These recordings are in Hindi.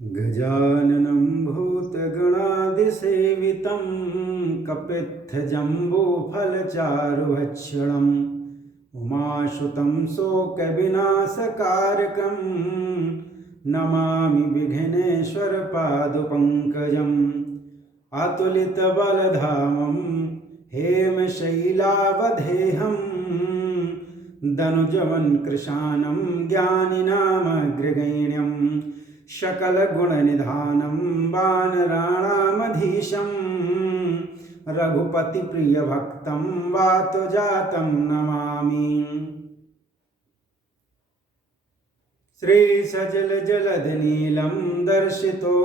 गजाननं भूतगणादिसेवितं कपित्थजम्बूफलचारुभक्षणम् उमासुतं शोकविनाशकारकं नमामि विघ्नेश्वरपादपङ्कजम् अतुलितबलधामं हेमशैलावधेहं दनुजवन्कृशानं ज्ञानिनामग्रगण्यं सकलगुणनिधानं वानराणामधीशं रघुपतिप्रियभक्तं वातजातं नमामि। श्रीसजलजलधनीलं दर्शितोद्दारशीलं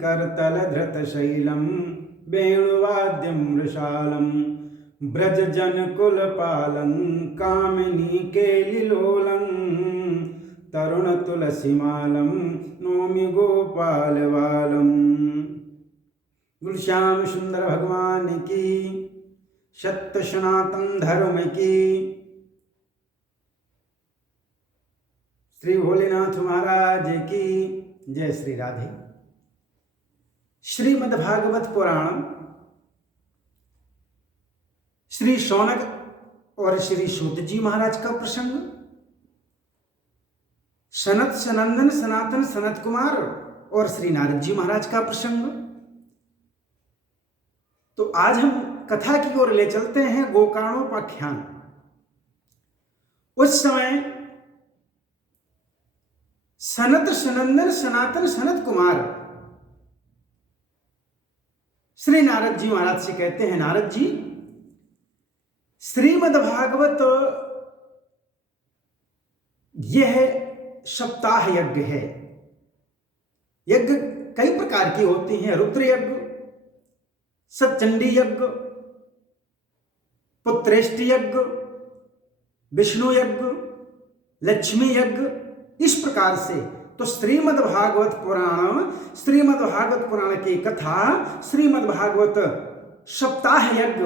करतलधृतशैलं वेणुवाद्यं मृषालं व्रजजनकुलपालं कामिनीकेलिलोलं तरुणतुलसीमालं नौमि गोपालबालं। गुलश्याम सुंदर भगवान की, सत्य सनातन धर्म की, श्री भोलेनाथ महाराज की जय। श्री राधे। श्रीमद् भागवत पुराण श्री शौनक और श्री सूत जी महाराज का प्रसंग, सनत सनंदन सनातन सनत कुमार और श्री नारद जी महाराज का प्रसंग। तो आज हम कथा की ओर ले चलते हैं गोकर्णोपाख्यान। उस समय सनत सनंदन सनातन सनत कुमार श्री नारद जी महाराज से कहते हैं, नारद जी, श्रीमद् भागवत यह सप्ताह यज्ञ है। यज्ञ कई प्रकार की होती हैं, रुद्र यज्ञ, सतचंडी यज्ञ, पुत्रेष्टि यज्ञ, विष्णु यज्ञ, लक्ष्मी यज्ञ, इस प्रकार से। तो श्रीमद् भागवत पुराण की कथा, श्रीमद् भागवत सप्ताह यज्ञ,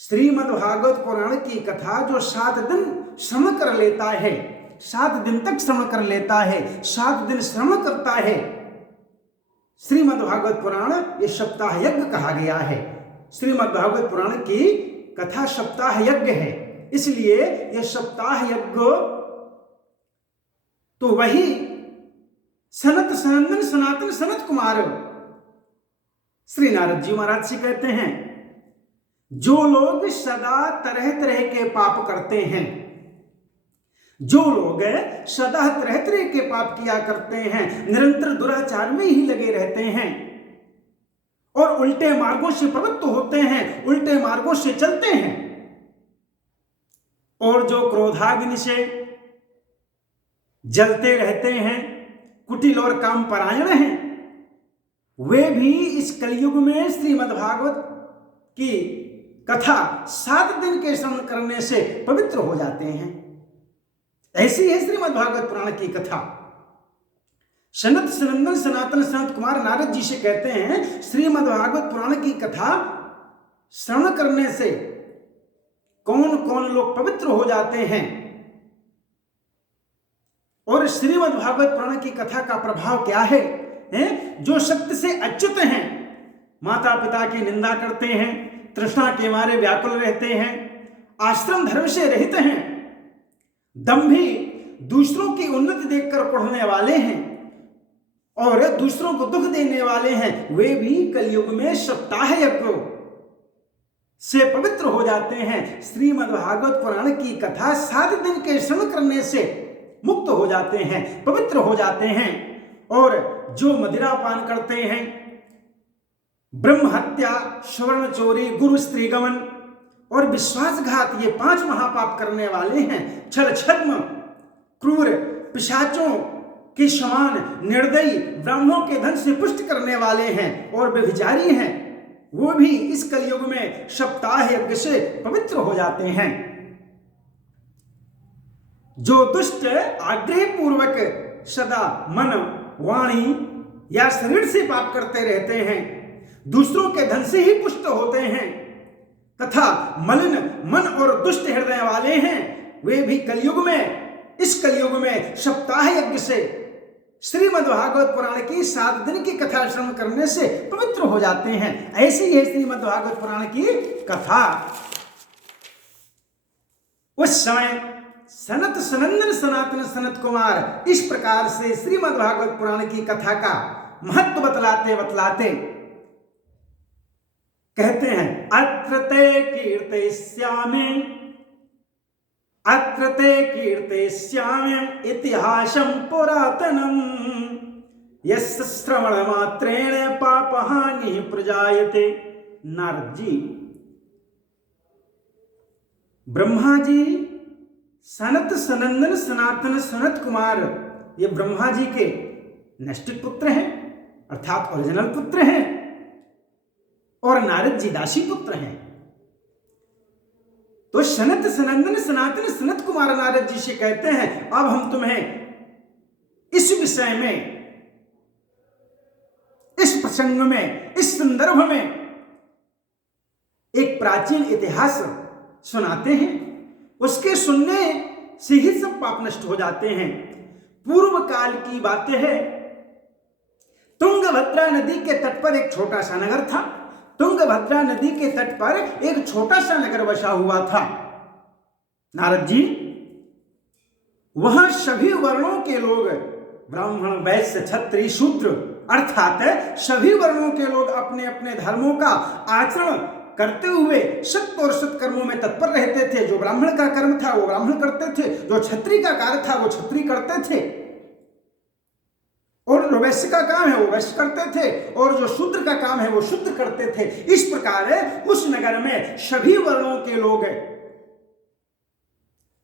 श्रीमद् भागवत पुराण की कथा जो 7 दिन श्रवण कर लेता है, 7 दिन तक श्रवण कर लेता है, 7 दिन श्रवण करता है, श्रीमद् भागवत पुराण ये सप्ताह यज्ञ कहा गया है। श्रीमद् भागवत पुराण की कथा सप्ताह यज्ञ है, इसलिए यह सप्ताह यज्ञ तो वही सनत सनंदन सनातन सनत कुमार श्री नारद जी महाराज से कहते हैं, जो लोग सदा तरह तरह के पाप करते हैं, जो लोग सदा तरह तरह के पाप किया करते हैं, निरंतर दुराचार में ही लगे रहते हैं और उल्टे मार्गों से प्रवृत्त होते हैं, उल्टे मार्गों से चलते हैं, और जो क्रोधाग्नि से जलते रहते हैं, कुटिल और काम परायण हैं, वे भी इस कलयुग में श्रीमद् भागवत की कथा 7 दिन के श्रवण करने से पवित्र हो जाते हैं। ऐसी है श्रीमद् भागवत पुराण की कथा। सनत सनंदन सनातन सनत कुमार नारद जी से कहते हैं, श्रीमद् भागवत पुराण की कथा श्रवण करने से कौन कौन लोग पवित्र हो जाते हैं, और श्रीमद् भागवत पुराण की कथा का प्रभाव क्या है? जो सत्य से अच्युत हैं, माता पिता की निंदा करते हैं, तृष्णा के मारे व्याकुल रहते हैं, आश्रम धर्म से रहित हैं, दंभी, दूसरों की उन्नति देखकर पढ़ने वाले हैं और दूसरों को दुख देने वाले हैं, वे भी कलयुग में सप्ताह यज्ञ से पवित्र हो जाते हैं। श्रीमद् भागवत पुराण की कथा 7 दिन के श्रवण करने से मुक्त हो जाते हैं, पवित्र हो जाते हैं। और जो मदिरा पान करते हैं, ब्रह्म हत्या, स्वर्ण चोरी, गुरु स्त्री गमन और विश्वासघात, ये 5 महापाप करने वाले हैं, छल छद्म, क्रूर, पिशाचों के समान निर्दयी, ब्राह्मणों के धन से पुष्ट करने वाले हैं और व्यभिचारी हैं, वो भी इस कलयुग में सप्ताह यज्ञ से पवित्र हो जाते हैं। जो दुष्ट आग्रह पूर्वक सदा मन, वाणी या शरीर से पाप करते रहते हैं, दूसरों के धन से ही पुष्ट होते हैं तथा मलिन मन और दुष्ट हृदय वाले हैं, वे भी कलयुग में इस कलयुग में सप्ताह यज्ञ से श्रीमद् भागवत पुराण की 7 दिन की कथा श्रवण करने से पवित्र हो जाते हैं। ऐसी है श्रीमद् भागवत पुराण की कथा। उस समय सनत सनंदन सनातन सनत कुमार इस प्रकार से श्रीमद् भागवत पुराण की कथा का महत्व बतलाते बतलाते कहते हैं, अत्र ते कीर्तयिष्यामि इतिहासं पुरातनम् यस्य श्रवण मात्रेण पापहानिः प्रजायते। नारद जी, ब्रह्मा जी सनत सनंदन सनातन सनत कुमार ये ब्रह्मा जी के नैष्टिक पुत्र हैं, अर्थात ओरिजिनल पुत्र हैं, और नारद जी दासी पुत्र हैं। तो सनत सनंदन सनातन सनत कुमार नारद जी से कहते हैं, अब हम तुम्हें इस विषय में, इस प्रसंग में, इस संदर्भ में एक प्राचीन इतिहास सुनाते हैं। उसके सुनने से ही सब पाप नष्ट हो जाते हैं। पूर्व काल की बातें हैं। तुंगभद्रा नदी के तट पर एक छोटा सा नगर था। तुंगभद्रा नदी के तट पर एक छोटा सा नगर बसा हुआ था। नारद जी, वहां सभी वर्णों के लोग, ब्राह्मण वैश्य क्षत्रिय शूद्र, अर्थात सभी वर्णों के लोग अपने अपने धर्मों का आचरण करते हुए सत्य और सत्कर्मों में तत्पर रहते थे। जो ब्राह्मण का कर्म था वो ब्राह्मण करते थे, जो क्षत्रिय का कार्य था वो क्षत्रिय करते थे, और जो वैश्य का काम है वो वैश्य करते थे, और जो शूद्र का काम है वो शूद्र करते थे। इस प्रकार उस नगर में सभी वर्णों के लोग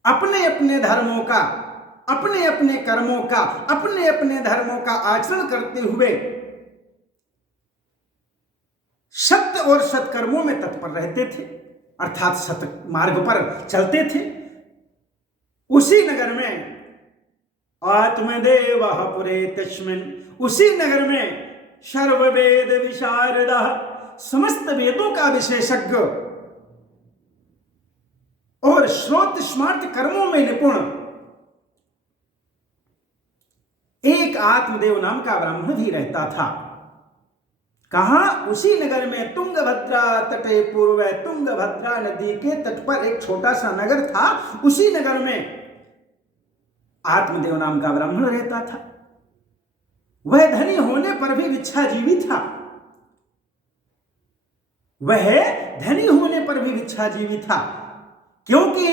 अपने अपने धर्मों का, अपने अपने कर्मों का, अपने अपने धर्मों का आचरण करते हुए सत्य और सत्कर्मों में तत्पर रहते थे, अर्थात सत्य मार्ग पर चलते थे। उसी नगर में आत्मदेव पुरे तस्मिन्, उसी नगर में सर्ववेद विशारदः, समस्त वेदों का विशेषज्ञ और श्रोत स्मार्त कर्मों में निपुण एक आत्मदेव नाम का ब्राह्मण भी रहता था। कहां? उसी नगर में तुंगभद्रा तटे पूर्व, तुंगभद्रा नदी के तट पर एक छोटा सा नगर था। उसी नगर में आत्मदेव नाम का ब्राह्मण रहता था। वह धनी होने पर भी भिक्षाजीवी था। वह धनी होने पर भी भिक्षाजीवी था, क्योंकि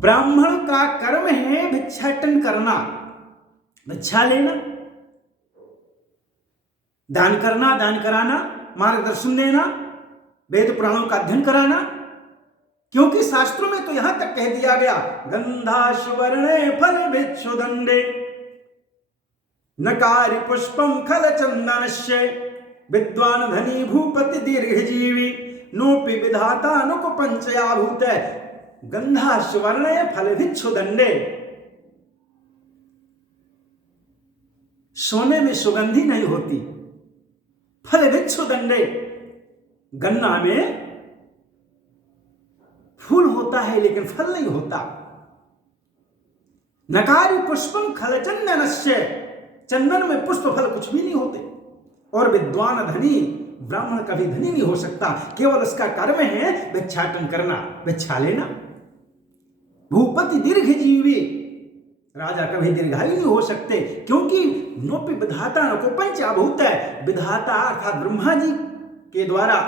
ब्राह्मण का कर्म है भिक्षाटन करना, भिक्षा लेना, दान करना, दान कराना, मार्गदर्शन देना, वेद पुराणों का अध्ययन कराना। क्योंकि शास्त्रों में तो यहां तक कह दिया गया, गंधाश्वर्णे फल भिक्षुदंडे नकारी पुष्पम खल चंदनस्य विद्वान धनी भूपति दीर्घजीवी नोपि विधाता नुक पंचया भूत। गंधाश्वर्णे फल भिक्षुदंडे, सोने में सुगंधी नहीं होती। फल भिक्षुदंडे, गन्ना में फूल होता है लेकिन फल नहीं होता। नकारी पुष्पम खल चंदनस्य, चंदन में पुष्प फल कुछ भी नहीं होते। और विद्वान धनी, ब्राह्मण कभी धनी नहीं हो सकता, केवल उसका कर्म है भिक्षाटन करना, भिक्षा लेना। भूपति दीर्घजीवी, राजा कभी दीर्घायु नहीं हो सकते, क्योंकि नोपि विधाता नको पंचभूत है। विधाता अर्थात ब्रह्मा जी के द्वारा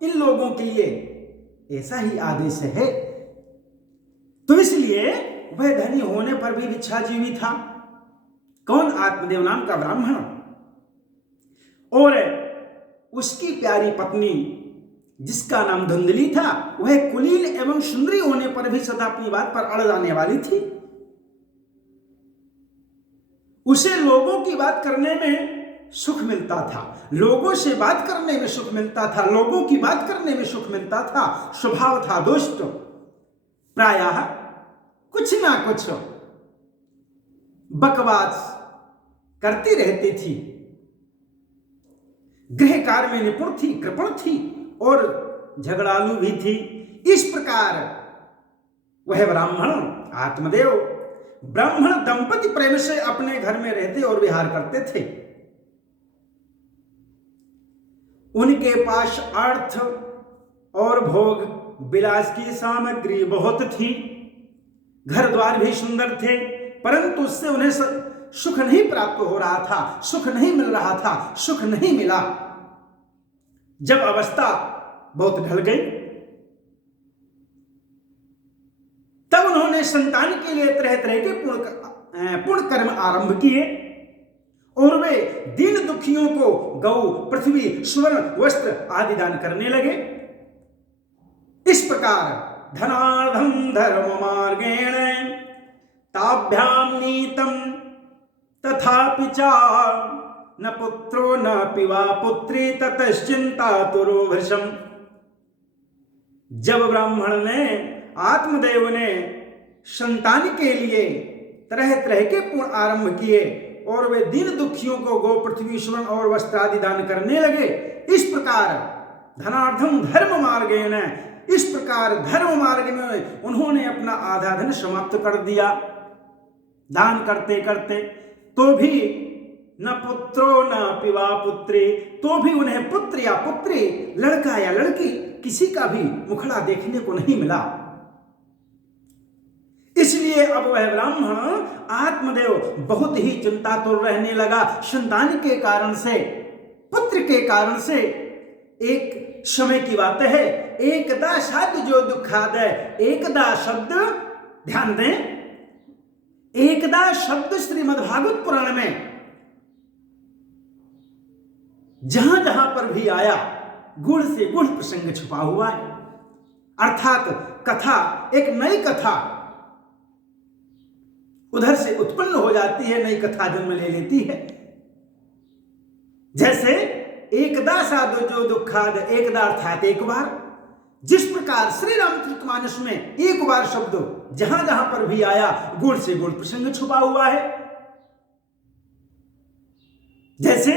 इन लोगों के लिए ऐसा ही आदेश है। तो इसलिए वह धनी होने पर भी भिक्षाजीवी था। कौन? आत्मदेव नाम का ब्राह्मण। और उसकी प्यारी पत्नी जिसका नाम धुंधली था, वह कुलीन एवं सुंदरी होने पर भी सदा अपनी बात पर अड़ जाने वाली थी। उसे लोगों की बात करने में सुख मिलता था, लोगों से बात करने में सुख मिलता था, लोगों की बात करने में सुख मिलता था। स्वभाव था दुष्ट, प्रायः कुछ ना कुछ बकवास करती रहती थी। गृह कार्य में निपुण थी, कृपण थी और झगड़ालू भी थी। इस प्रकार वह ब्राह्मण आत्मदेव ब्राह्मण दंपति प्रेम से अपने घर में रहते और विहार करते थे। उनके पास अर्थ और भोग विलास की सामग्री बहुत थी, घर द्वार भी सुंदर थे, परंतु उससे उन्हें सुख नहीं प्राप्त हो रहा था, सुख नहीं मिल रहा था, सुख नहीं मिला। जब अवस्था बहुत ढल गई तब उन्होंने संतान के लिए तरह तरह के पुण्य कर्म आरंभ किए और वे दीन दुखियों को गौ, पृथ्वी, स्वर्ण, वस्त्र आदि दान करने लगे। इस प्रकार धनार्धम धर्म मार्गेण ताभ्याम नीतम तथापि च न पुत्रो न पिवा पुत्री ततश्चिंता तुरोभृशम। जब ब्राह्मण ने आत्मदेव ने संतान के लिए तरह तरह के पुण्य आरंभ किए और वे दीन दुखियों को गो, पृथ्वी, स्वर्ण और वस्त्र आदि दान करने लगे। इस प्रकार धनार्धम धर्म मार्गेण, इस प्रकार धर्म मार्ग में उन्होंने अपना आधा धन समाप्त कर दिया दान करते करते। तो भी न पुत्रो न पिवा पुत्री, तो भी उन्हें पुत्र या पुत्री, लड़का या लड़की किसी का भी मुखड़ा देखने को नहीं मिला। इसलिए अब वह ब्राह्मण आत्मदेव बहुत ही चिंतातुर रहने लगा। संतान के कारण से, पुत्र के कारण से। एक समय की बात है, एकदा साधु जो दुखादय, एकदा शब्द ध्यान दें, एकदा शब्द श्रीमद्भागवत पुराण में जहां जहां पर भी आया गुण से गुण प्रसंग छुपा हुआ है। अर्थात कथा, एक नई कथा उधर से उत्पन्न हो जाती है, नई कथा जन्म ले लेती है। जैसे एकदा साधु जो दुखाद, एकदा अर्थात एक बार। जिस प्रकार श्री रामचरितमानस में एक बार शब्द जहां जहां पर भी आया गुण से गुण प्रसंग छुपा हुआ है। जैसे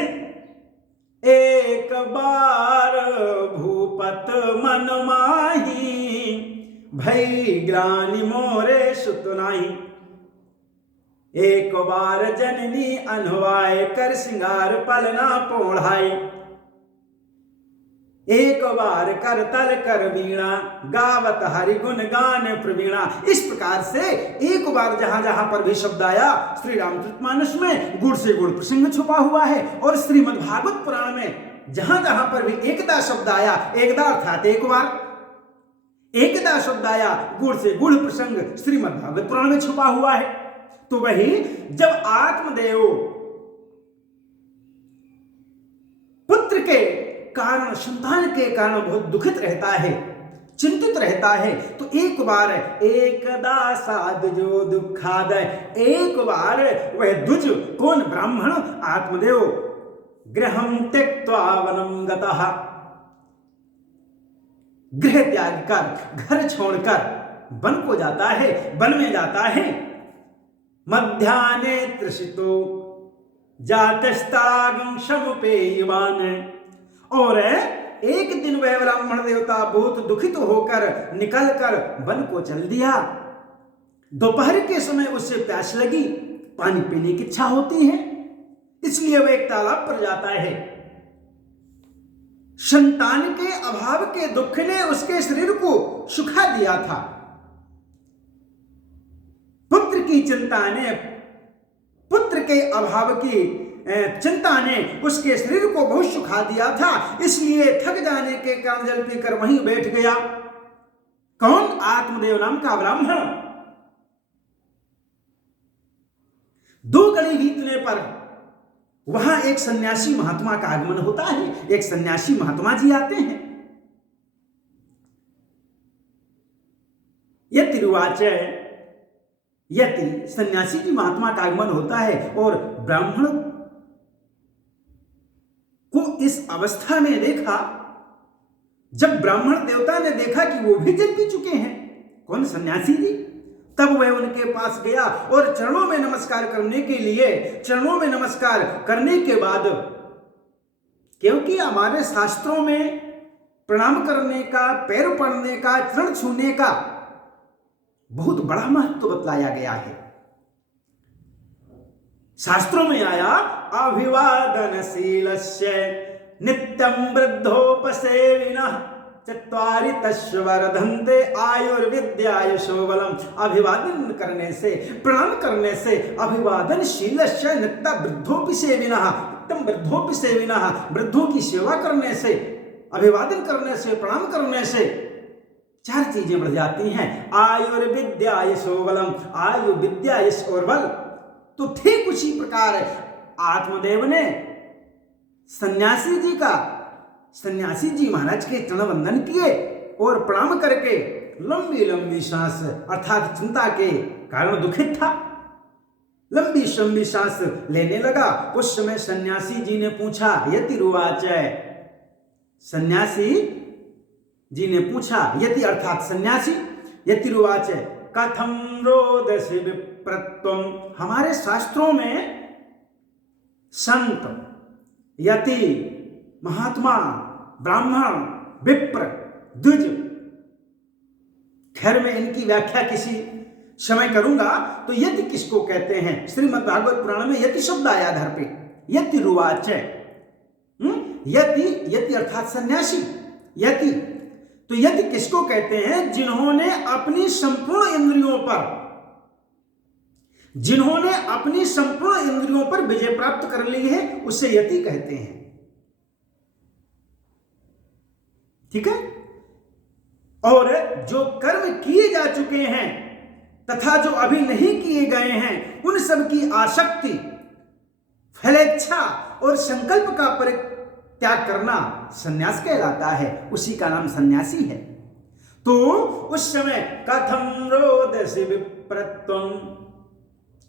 एक बार भूपत मन माही, भई ग्लानि मोरे सुत नाही। एक बार जननी अनवाय, कर सिंगार पलना पोढ़ाई। एक बार कर तल कर वीणा, गावत हरि गुण गान प्रवीणा। इस प्रकार से एक बार जहां जहां पर भी शब्द आया श्री रामचरितमानस में गुण से गुण प्रसंग छुपा हुआ है। और श्रीमद् भागवत पुराण में जहां जहां पर भी एकदा शब्द आया, एकदा अर्थात एक बार, एकदा शब्द आया गुण से गुण प्रसंग श्रीमद् भागवत पुराण में छुपा हुआ है। तो वही जब आत्मदेव पुत्र के कारण, संतान के कारण बहुत दुखित रहता है, चिंतित रहता है, तो एक बार एकदा साध जो दुखादय, एक बार वह दुज, कौन? ब्राह्मण आत्मदेव गृहं त्यक्त्वा वनं गतः, गृह त्याग कर, घर छोड़कर वन को जाता है, वन में जाता है। मध्याह्ने तृषितो जातस्तागं समुपेयवान। और एक दिन वह ब्राह्मण देवता बहुत दुखित होकर निकलकर वन को चल दिया। दोपहर के समय उसे प्यास लगी, पानी पीने की इच्छा होती है, इसलिए वह एक तालाब पर जाता है। संतान के अभाव के दुख ने उसके शरीर को सुखा दिया था। पुत्र की चिंता ने, पुत्र के अभाव की चिंता ने उसके शरीर को बहुत सुखा दिया था, इसलिए थक जाने के कारण जल पीकर वहीं बैठ गया। कौन? आत्मदेव नाम का ब्राह्मण। दो घड़ी बीतने पर वहां एक सन्यासी महात्मा का आगमन होता है। एक सन्यासी महात्मा जी आते हैं। यतिरुवाच, यति सन्यासी जी महात्मा का आगमन होता है और ब्राह्मण को इस अवस्था में देखा। जब ब्राह्मण देवता ने देखा कि वो भी जल पी चुके हैं, कौन? सन्यासी जी, तब वह उनके पास गया और चरणों में नमस्कार करने के लिए, चरणों में नमस्कार करने के बाद, क्योंकि हमारे शास्त्रों में प्रणाम करने का, पैर पड़ने का, चरण छूने का बहुत बड़ा महत्व बतलाया गया है। शास्त्रों में आया अभिवादनशीलस्य नित्यं वृद्धोपसेविनः चत्वारि तस्य वर्धन्ते आयुर्विद्या यशो बलम। अभिवादन करने से, प्रणाम करने से, अभिवादनशीलस्य नित्यं वृद्धोपसेविनः, नित्यं वृद्धोपसेविनः, वृद्धों की सेवा करने से, अभिवादन करने से, प्रणाम करने से 4 चीजें बढ़ जाती हैं। आयुर्विद्या यशो बलम, आयु, विद्या, यश और बल। तो ठीक उसी प्रकार आत्मदेव ने सन्यासी जी महाराज के चरण वंदन किए और प्रणाम करके लंबी लंबी सांस, अर्थात चिंता के कारण दुखित था, लंबी लंबी सांस लेने लगा। उस समय सन्यासी जी ने पूछा, यतिरुवाच, सन्यासी जी ने पूछा, यति अर्थात सन्यासी, यतिरुवाच कथम रोदसी विप्रत्वम। हमारे शास्त्रों में संत, यति, महात्मा, ब्राह्मण, विप्र, द्विज, खैर मैं इनकी व्याख्या किसी समय करूंगा। तो यति किसको कहते हैं? श्रीमद् भागवत पुराण में यति शब्द आया आधार पे, यति रुवाच। यति अर्थात सन्यासी, यति। तो यति किसको कहते हैं? जिन्होंने अपनी संपूर्ण इंद्रियों पर विजय प्राप्त कर ली है, उसे यति कहते हैं। ठीक है। और जो कर्म किए जा चुके हैं तथा जो अभी नहीं किए गए हैं, उन सब की आसक्ति, फलेच्छा और संकल्प का परित्याग करना सन्यास कहलाता है। उसी का नाम सन्यासी है। तो उस समय कथम रोदसी विप्रत्वम,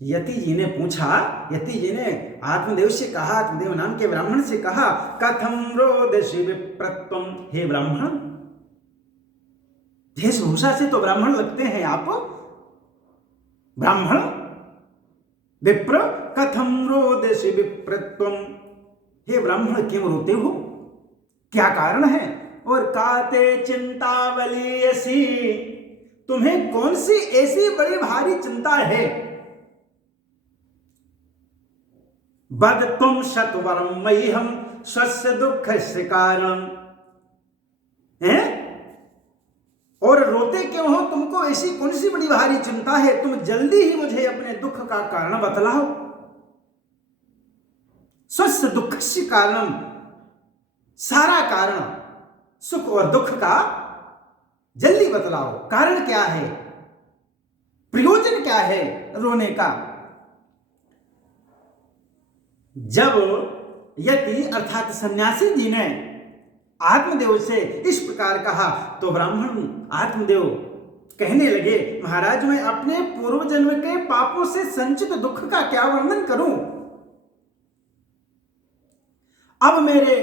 यति जी ने पूछा, यति जी ने आत्मदेव से कहा, आत्मदेव नाम के ब्राह्मण से कहा, कथम रोदसी विप्रत्वम, हे ब्राह्मण, वेशभूषा से तो ब्राह्मण लगते हैं आप, ब्राह्मण, विप्र, कथम रोदसी विप्रत्वम, हे ब्राह्मण क्यों रोते हो, क्या कारण है? और काते चिंतावली ऐसी, तुम्हें कौन सी ऐसी बड़ी भारी चिंता है? बद तुम शतवरम मई हम स्वस्थ दुख से कारण है। और रोते क्यों हो? तुमको ऐसी कौन सी बड़ी भारी चिंता है? तुम जल्दी ही मुझे अपने दुख का कारण बतलाओ। स्वस्थ दुख से कारण, सारा कारण सुख और दुख का जल्दी बतलाओ। कारण क्या है? प्रयोजन क्या है रोने का? जब यति अर्थात सन्यासी जी ने आत्मदेव से इस प्रकार कहा, तो ब्राह्मण आत्मदेव कहने लगे, महाराज मैं अपने पूर्व जन्म के पापों से संचित दुख का क्या वर्णन करूं? अब मेरे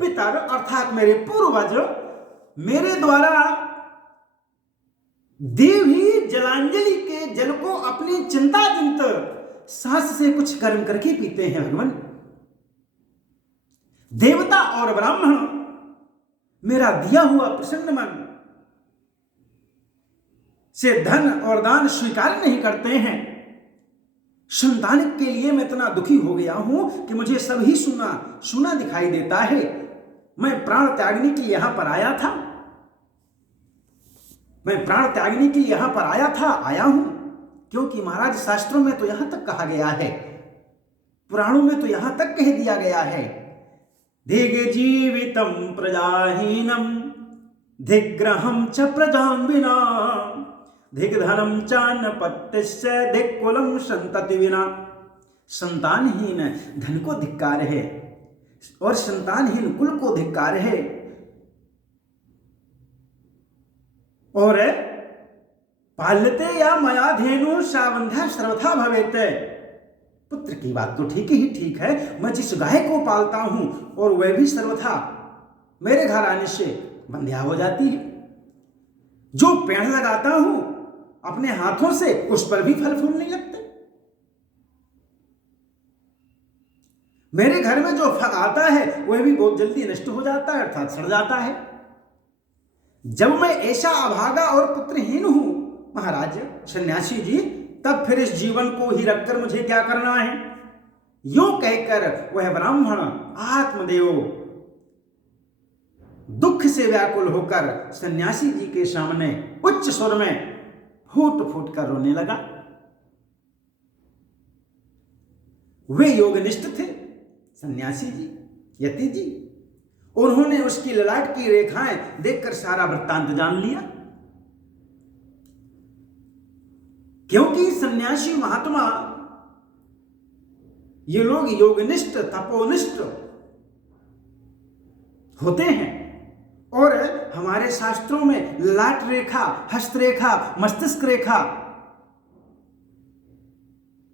पितर अर्थात मेरे पूर्वज मेरे द्वारा दी हुई जलांजलि के जल को अपनी चिंताजनित सांस से कुछ गर्म करके पीते हैं। भगवान, देवता और ब्राह्मण मेरा दिया हुआ प्रसन्न मन से धन और दान स्वीकार नहीं करते हैं। संतान के लिए मैं इतना दुखी हो गया हूं कि मुझे सब ही सुना दिखाई देता है। मैं प्राण त्यागने के लिए यहां पर आया था, आया हूं, क्योंकि महाराज शास्त्रों में तो यहां तक कहा गया है, पुराणों में तो यहां तक कह दिया गया है, धिग जीवितम प्रजाहीनम धिग्रहम च प्रजां विना धिग धनम चान पत्तिश्च धिग कुलम संतति विना। संतानहीन धन को धिक्कार है और संतानहीन कुल को धिक्कार है। और पाल्यते या मयाधेनु सावंध्या सर्वथा भवेत। पुत्र की बात तो ठीक ही ठीक है, मैं जिस गाय को पालता हूं और वह भी सर्वथा मेरे घर आने से बंध्या हो जाती है। जो पेड़ लगाता हूं अपने हाथों से, उस पर भी फल फूल नहीं लगते। मेरे घर में जो फल आता है वह भी बहुत जल्दी नष्ट हो जाता है, अर्थात सड़ जाता है। जब मैं ऐसा अभागा और पुत्रहीन हूं महाराज सन्यासी जी, तब फिर इस जीवन को ही रखकर मुझे क्या करना है? यूं कहकर वह ब्राह्मण आत्मदेव दुख से व्याकुल होकर सन्यासी जी के सामने उच्च स्वर में फूट फूट कर रोने लगा। वे योगनिष्ठ थे सन्यासी जी, यति जी। उन्होंने उसकी ललाट की रेखाएं देखकर सारा वृत्तांत जान लिया, क्योंकि सन्यासी महात्मा ये लोग योगनिष्ठ तपोनिष्ठ होते हैं। और हमारे शास्त्रों में ललाट रेखा, हस्तरेखा, मस्तिष्क रेखा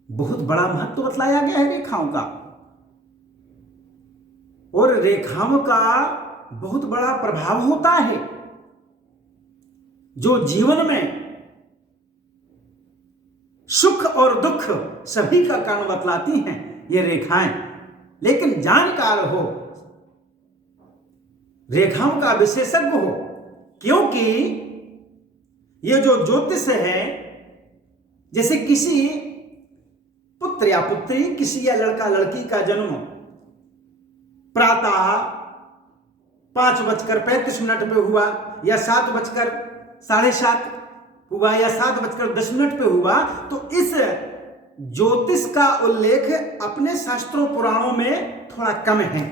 बहुत बड़ा महत्व बतलाया गया है रेखाओं का। और रेखाओं का बहुत बड़ा प्रभाव होता है जो जीवन में सुख और दुख सभी का कारण बतलाती हैं ये रेखाएं। लेकिन जानकार हो, रेखाओं का विशेषज्ञ हो, क्योंकि ये जो ज्योतिष है, जैसे किसी पुत्र या पुत्री, किसी या लड़का लड़की का जन्म प्रातः 5:35 पे हुआ या 7:7:30 हुआ या 7:10 पे हुआ, तो इस ज्योतिष का उल्लेख अपने शास्त्रों पुराणों में थोड़ा कम है।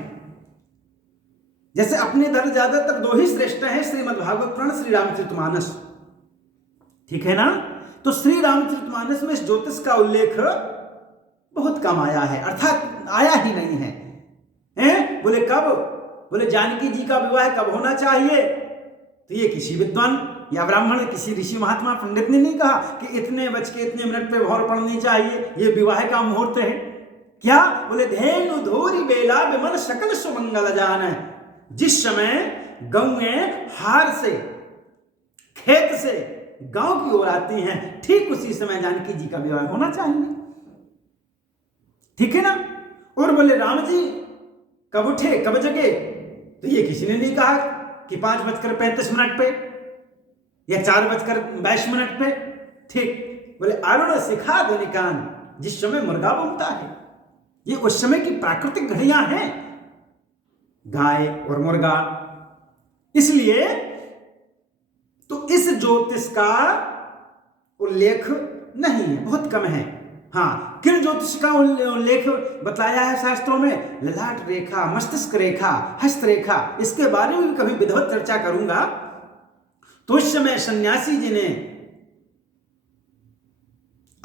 जैसे अपने इधर ज्यादातर 2 ही श्रेष्ठ हैं, श्रीमद् भागवत पुराण, श्री रामचरितमानस, ठीक है ना। तो श्री रामचरितमानस में इस ज्योतिष का उल्लेख बहुत कम आया है, अर्थात आया ही नहीं है। बोले कब? बोले जानकी जी का विवाह कब होना चाहिए? तो ये किसी विद्वान या ब्राह्मण, किसी ऋषि महात्मा पंडित ने नहीं कहा कि इतने बज के इतने मिनट पे भौर पड़नी चाहिए, ये विवाह का मुहूर्त है। क्या? बोले धेनु धोरी बेला विमन सकल सुमंगल जान है। जिस समय गौएं हार से, खेत से गांव की ओर आती हैं, ठीक उसी समय जानकी जी का विवाह होना चाहिए, ठीक है ना। और बोले राम जी कब उठे, कब जगे? तो ये किसी ने नहीं कहा कि 5:35 पे या 4:22 पे। ठीक। बोले अरुण शिखा ध्वनिकान, जिस समय मुर्गा बोलता है, ये उस समय की प्राकृतिक घड़ियां हैं, गाय और मुर्गा। इसलिए तो इस ज्योतिष का उल्लेख नहीं है, बहुत कम है। हाँ, किन ज्योतिष का उल्लेख बताया है शास्त्रों में? ललाट रेखा, मस्तिष्क रेखा, हस्त रेखा, इसके बारे में भी कभी विधिवत चर्चा करूंगा। तो उस समय सन्यासी जी ने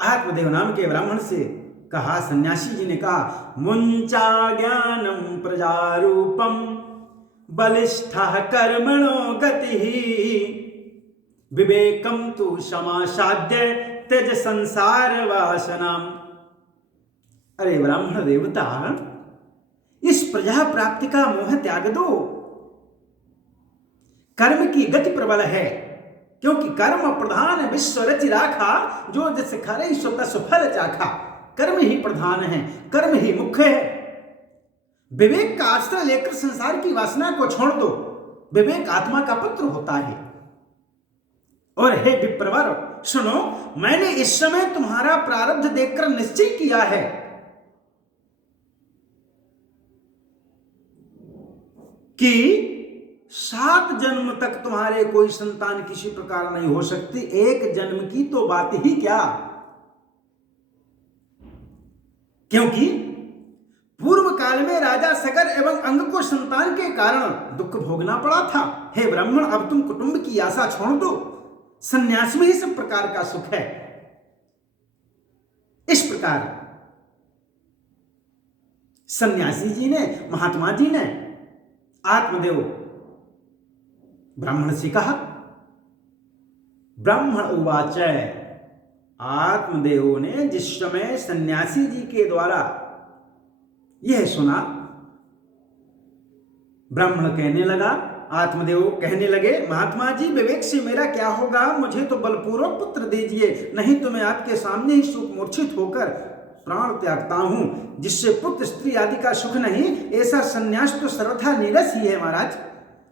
आत्मदेव नाम के ब्राह्मण से कहा, सन्यासी जी ने कहा, मुंचा ज्ञानम प्रजारूपम बलिष्ठः कर्मणो गतिः विवेकम तु समासाद्य त्यज संसार वासनाम। अरे ब्राह्मण देवता, इस प्रजा प्राप्ति का मोह त्याग दो। कर्म की गति प्रबल है, क्योंकि कर्म प्रधान विश्व रचि राखा, जो जस खरे स्वतः सुफल चाखा। कर्म ही प्रधान है, कर्म ही मुख्य है। विवेक का आश्रय लेकर संसार की वासना को छोड़ दो। विवेक आत्मा का पुत्र होता है। और हे विप्रवर सुनो, मैंने इस समय तुम्हारा प्रारब्ध देखकर निश्चय किया है कि 7 जन्म तक तुम्हारे कोई संतान किसी प्रकार नहीं हो सकती। 1 जन्म की तो बात ही क्या, क्योंकि पूर्व काल में राजा सगर एवं अंग को संतान के कारण दुख भोगना पड़ा था। हे ब्राह्मण, अब तुम कुटुंब की आशा छोड़ दो, संन्यास में ही सब प्रकार का सुख है। इस प्रकार सन्यासी जी ने, महात्मा जी ने आत्मदेव ब्राह्मण से कहा। ब्राह्मण उवाच, आत्मदेव ने जिस समय सन्यासी जी के द्वारा यह सुना, ब्राह्मण कहने लगा, आत्मदेव कहने लगे, महात्मा जी विवेक से मेरा क्या होगा? मुझे तो बलपूर्वक पुत्र दीजिए, नहीं तो मैं आपके सामने ही सुख मूर्छित होकर प्राण त्यागता हूं। जिससे पुत्र स्त्री आदि का सुख नहीं, ऐसा संन्यास तो सर्वथा नीरस ही है महाराज।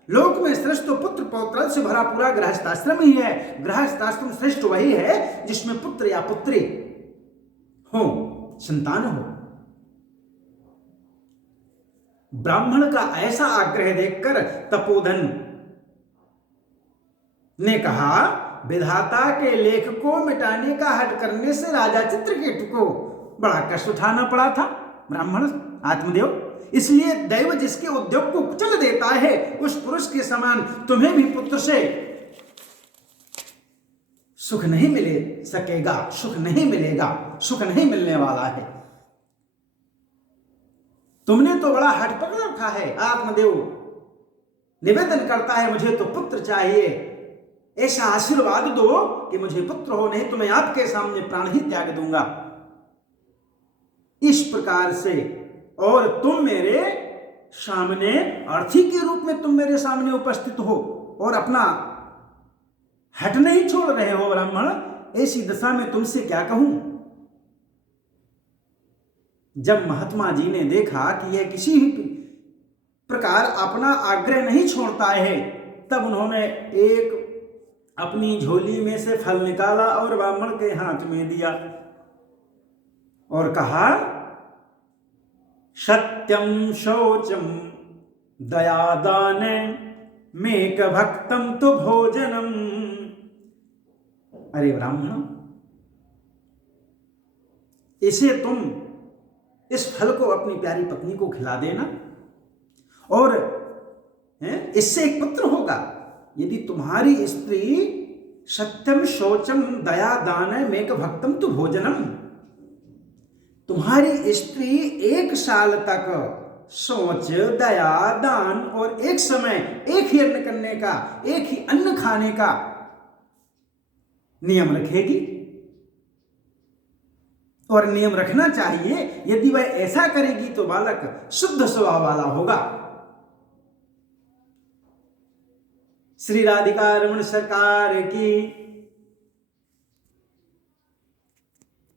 लोक में श्रेष्ठ तो पुत्र पौत्र से भरा पूरा गृहस्थाश्रम ही है। गृहस्थाश्रम श्रेष्ठ वही है जिसमें पुत्र या पुत्री हो, संतान हो। ब्राह्मण का ऐसा आग्रह देखकर तपोधन ने कहा, विधाता के लेख को मिटाने का हट करने से राजा चित्रकेतु को बड़ा कष्ट उठाना पड़ा था। ब्राह्मण आत्मदेव, इसलिए दैव जिसके उद्योग को कुचल देता है, उस पुरुष के समान तुम्हें भी पुत्र से सुख नहीं मिले सकेगा, सुख नहीं मिलेगा, सुख नहीं मिलने वाला है। तुमने तो बड़ा हट पकड़ रखा है। आत्मदेव निवेदन करता है, मुझे तो पुत्र चाहिए, ऐसा आशीर्वाद दो कि मुझे पुत्र हो, नहीं तो मैं आपके सामने प्राण ही त्याग दूंगा। इस प्रकार से, और तुम मेरे सामने अर्थी के रूप में तुम मेरे सामने उपस्थित हो और अपना हट नहीं छोड़ रहे हो ब्राह्मण। ऐसी दशा में तुमसे क्या कहूं। जब महात्मा जी ने देखा कि यह किसी भी प्रकार अपना आग्रह नहीं छोड़ता है, तब उन्होंने एक अपनी झोली में से फल निकाला और ब्राह्मण के हाथ में दिया और कहा, सत्यम शौचम दयादान मेक भक्तम तो भोजनम। अरे ब्राह्मण, इसे तुम इस फल को अपनी प्यारी पत्नी को खिला देना और इससे एक पुत्र होगा। यदि तुम्हारी स्त्री सत्यम शौचम दया दान मेक भक्तम तु भोजनम, तुम्हारी स्त्री 1 साल तक शौच, दया, दान और एक समय एक ही अन्न करने का, एक ही अन्न खाने का नियम रखेगी, और नियम रखना चाहिए। यदि वह ऐसा करेगी तो बालक शुद्ध स्वभाव वाला होगा। श्री राधिका रमण सरकार की